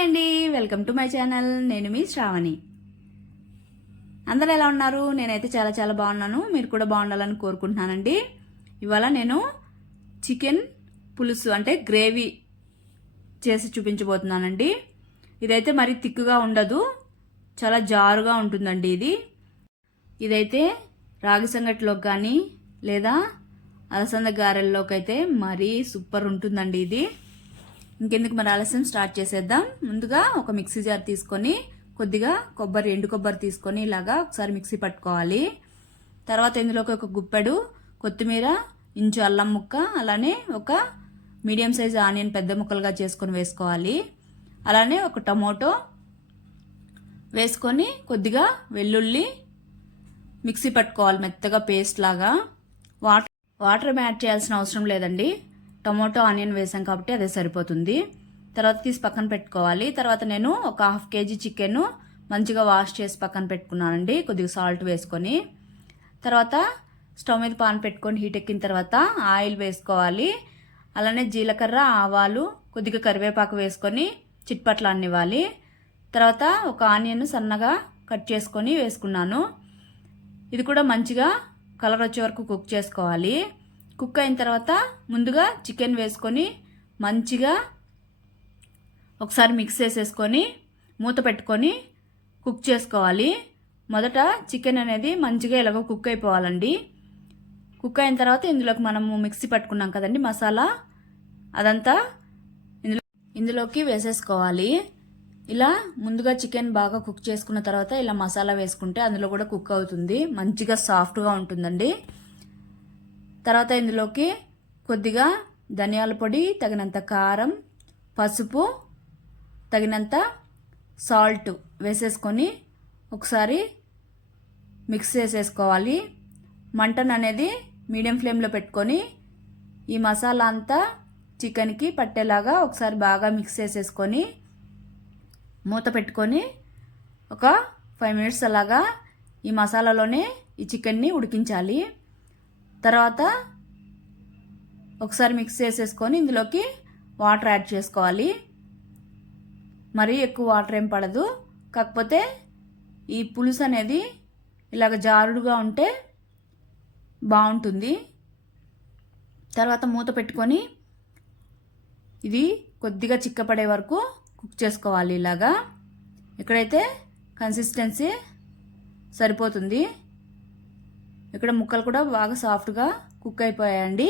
Hi అండి. Welcome to my channel. నేను మీ శ్రావణి. అందరూ ఎలా ఉన్నారు? నేనైతే చాలా చాలా బాగున్నాను. మీరు కూడా బాగుండాలని కోరుకుంటున్నానండి. ఇవాళ నేను చికెన్ పులుసు అంటే గ్రేవీ చేసి చూపించబోతున్నానండి. ఇదైతే మరి తిక్కుగా ఉండదు. చాలా జారుగా ఉంటుందండి ఇది. ఇదైతే రాగి సంగటిలోకి కానీ లేదా అలసంద గారెల్లోకి అయితే మరీ సూపర్ ఉంటుందండి ఇది. ఇంకెందుకు మరి ఆలస్యం? స్టార్ట్ చేసేద్దాం. ముందుగా ఒక మిక్సీ జార్ తీసుకొని కొద్దిగా కొబ్బరి ఎండు కొబ్బరి తీసుకొని ఇలాగా ఒకసారి మిక్సీ పట్టుకోవాలి. తర్వాత ఇందులోకి ఒక గుప్పెడు కొత్తిమీర ఇంచు అల్లం ముక్క అలానే ఒక మీడియం సైజ్ ఆనియన్ పెద్ద ముక్కలుగా చేసుకొని వేసుకోవాలి. అలానే ఒక టమోటో వేసుకొని కొద్దిగా వెల్లుల్లి మిక్సీ పట్టుకోవాలి. మెత్తగా పేస్ట్ లాగా. వాటర్ వాటర్ యాడ్ చేయాల్సిన అవసరం లేదండి. టొమాటో ఆనియన్ వేసాం కాబట్టి అదే సరిపోతుంది. తర్వాత తీసి పక్కన పెట్టుకోవాలి. తర్వాత నేను ఒక హాఫ్ కేజీ చికెన్ మంచిగా వాష్ చేసి పక్కన పెట్టుకున్నానండి. కొద్దిగా సాల్ట్ వేసుకొని. తర్వాత స్టవ్ మీద పాన్ పెట్టుకొని హీట్ ఎక్కిన తర్వాత ఆయిల్ వేసుకోవాలి. అలానే జీలకర్ర ఆవాలు కొద్దిగా కరివేపాకు వేసుకొని చిట్పట్లు అన్నివ్వాలి తర్వాత ఒక ఆనియన్ సన్నగా కట్ చేసుకొని వేసుకున్నాను. ఇది కూడా మంచిగా కలర్ వచ్చే వరకు కుక్ చేసుకోవాలి. కుక్ అయిన తర్వాత ముందుగా చికెన్ వేసుకొని మంచిగా ఒకసారి మిక్స్ చేసేసుకొని మూత పెట్టుకొని కుక్ చేసుకోవాలి. మొదట చికెన్ అనేది మంచిగా ఇలాగ కుక్ అయిపోవాలండి. కుక్ అయిన తర్వాత ఇందులోకి మనము మిక్సీ పట్టుకున్నాం కదండి మసాలా. అదంతా ఇందులో ఇందులోకి వేసేసుకోవాలి. ఇలా ముందుగా చికెన్ బాగా కుక్ చేసుకున్న తర్వాత ఇలా మసాలా వేసుకుంటే అందులో కూడా కుక్ అవుతుంది. మంచిగా సాఫ్ట్గా ఉంటుందండి. తర్వాత ఇందులోకి కొద్దిగా ధనియాల పొడి తగినంత కారం పసుపు తగినంత సాల్ట్ వేసేసుకొని ఒకసారి మిక్స్ చేసేసుకోవాలి. మంటన్ అనేది మీడియం ఫ్లేమ్లో పెట్టుకొని ఈ మసాలా అంతా చికెన్కి పట్టేలాగా ఒకసారి బాగా మిక్స్ చేసేసుకొని మూత పెట్టుకొని ఒక ఫైవ్ మినిట్స్ అలాగా ఈ మసాలాలోనే ఈ చికెన్ని ఉడికించాలి. తర్వాత ఒకసారి మిక్స్ చేసేసుకొని ఇందులోకి వాటర్ యాడ్ చేసుకోవాలి. మరీ ఎక్కువ వాటర్ ఏం పడదు. కాకపోతే ఈ పులుసు అనేది ఇలాగ జారుడుగా ఉంటే బాగుంటుంది. తర్వాత మూత పెట్టుకొని ఇది కొద్దిగా చిక్కపడే వరకు కుక్ చేసుకోవాలి ఇలాగా. ఇక్కడైతే కన్సిస్టెన్సీ సరిపోతుంది. ఇక్కడ ముక్కలు కూడా బాగా సాఫ్ట్గా కుక్ అయిపోయాయండి.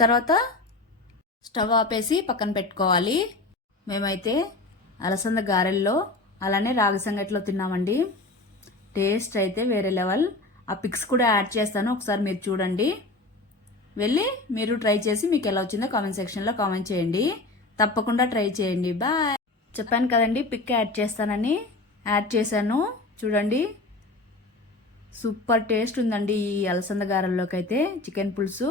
తర్వాత స్టవ్ ఆపేసి పక్కన పెట్టుకోవాలి. మేమైతే అలసంద గారెల్లో అలానే రాగి సంగట్లో తిన్నామండి. టేస్ట్ అయితే వేరే లెవెల్. ఆ పిక్స్ కూడా యాడ్ చేస్తాను ఒకసారి మీరు చూడండి. వెళ్ళి మీరు ట్రై చేసి మీకు ఎలా వచ్చిందో కామెంట్ సెక్షన్లో కామెంట్ చేయండి. తప్పకుండా ట్రై చేయండి. బాయ్. చెప్పాను కదండి పిక్ యాడ్ చేస్తానని. యాడ్ చేశాను. చూడండి. సూపర్ టేస్ట్ ఉందండి ఈ అలసంద గారెల్లోకి అయితే చికెన్ పులుసు.